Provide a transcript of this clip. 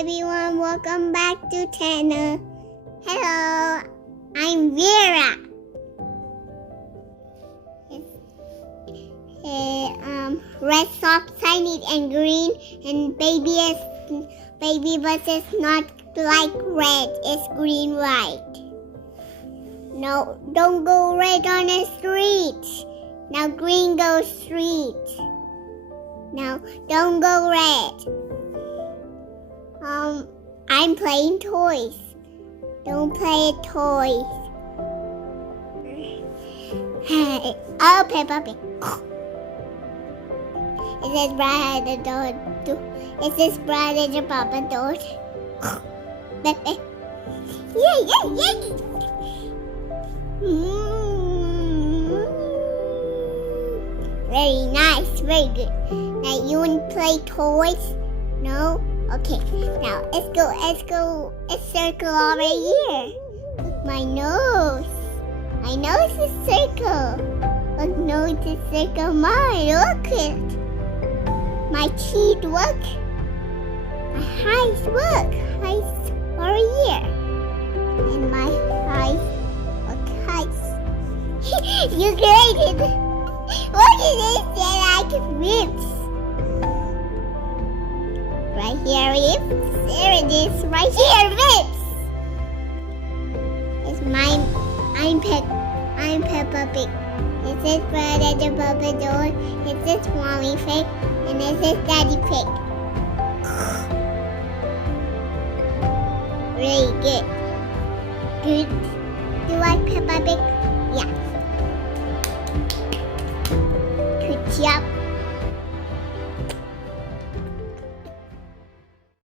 everyone, welcome back to Henna. Hello, I'm Vera. Red socks I need and green, and baby bus is not like red, it's green right. No, don't go red on the street. Now green goes street. Now don't go red. I'm playing toys. Don't play with toys. Oh, Peppa Pig. Is this bright as a door? Is this bright as a Papa door? Yeah. Very nice, very good. Now you want to play toys? No? Okay, now let's go a circle over here. Look, my nose. My nose is circle. Look, nose is circle. Look it. My teeth, look. My eyes, look. Eyes over here. And my eyes, look, eyes. You created. Look at this, they're like ribs. Right here, ribs. There it is. Right here, ribs. It's I'm Peppa Pig. Is this Brad at the Papa door? Is this Mommy Pig? And is this Daddy Pig? Really good.